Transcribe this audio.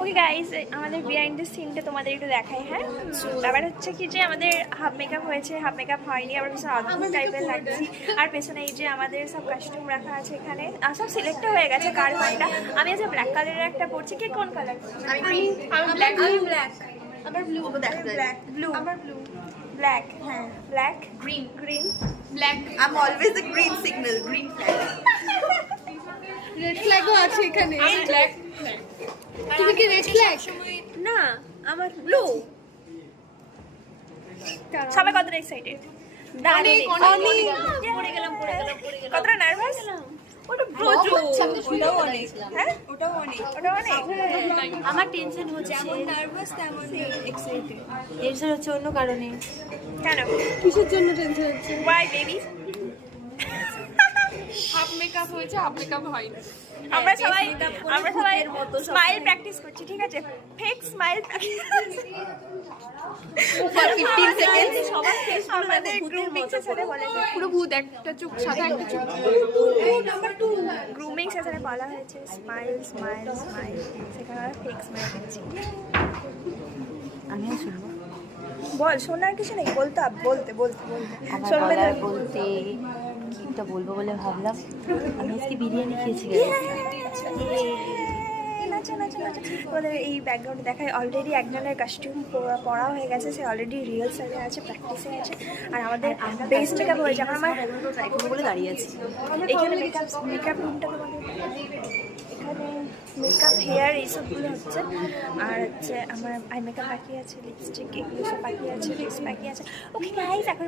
Okay guys, আমাদের behind the সিনটা তোমাদের একটু দেখাই। হ্যাঁ, ব্যাপার হচ্ছে কি যে আমাদের হাফ মেকআপ হয়েছে, হাফ মেকআপ হয়নি, আবার ভীষণ অদ্ভুত টাইপের লাগছি। আর পেছনে এই যে আমাদের সব কাস্টিউম রাখা আছে এখানে, আর সব সিলেক্ট হয়ে গেছে কার কোনটা। আমি আজকে ব্ল্যাক কালারের একটা পরছি। কে কোন কালার? আমি ব্ল্যাক। আমার ব্লু দেখা যায়। ব্ল্যাক। ব্লু। আমার ব্লু। ব্ল্যাক। হ্যাঁ, black. Green. Green. Black. I'm always a green signal, green flag. Red ফ্ল্যাগও আছে এখানে। ব্ল্যাক। তুমি কি রেড ফ্ল্যাগ? না, আমার ব্লু। সবাই কতটা এক্সাইটেড? অনেক, পড়ে গেলাম। কতটা নার্ভাস? ওটা প্রচুর। ওটাও অনেক। হ্যাঁ, ওটাও অনেক। ওটা অনেক। আমার টেনশন হচ্ছে, যেমন নার্ভাস তেমন এক্সাইটেড। টেনশন হচ্ছে অন্য কারণে। কেন? কিসের জন্য টেনশন হচ্ছে? Why baby? হাফ মেকআপ হয়েছে, হাফ মেকআপ হয়নি। আমরা সবাই স্মাইল প্র্যাকটিস করছি, ঠিক আছে? Fake smile For 15 seconds. সবার ফেস আমাদের গ্রুমিং সেশনে বলেছে। পুরো ভূত, একটা চোখ সাদা, একটা চোখ। গ্রুমিং সেশনে বলা হয়েছে স্মাইল স্মাইল স্মাইল, সেখানে আমরা ফেক স্মাইল দিচ্ছি। আমিও শুনবো। বল, শোনার কিছু নেই, বলতে বলতে আমার শুনবে বলার তো? বলতে কিটা বলবো বলে ভাবলাম, আমি আজকে বিরিয়ানি খেয়েছি। নাচো নাচো নাচো। ওদের এই ব্যাকগ্রাউন্ডে দেখায় অলরেডি একজনের কাস্টিউম পরা হয়ে গেছে, সে অলরেডি রিহার্সালে আছে, প্র্যাকটিসে আছে। আর আমাদের বেস মেকআপ হয়েছে। এখন আমার ট্রাই করবো বলে দাঁড়িয়ে আছি। এখানে মেকআপ রুমটা তোমাদের, এখানে মেকআপ হেয়ার এইসবগুলো হচ্ছে। আর হচ্ছে আমার আই মেকআপ বাকি আছে, লিপস্টিক এগুলো সব বাকি আছে, লিপস বাকি আছে। ওকে গাইস, এখন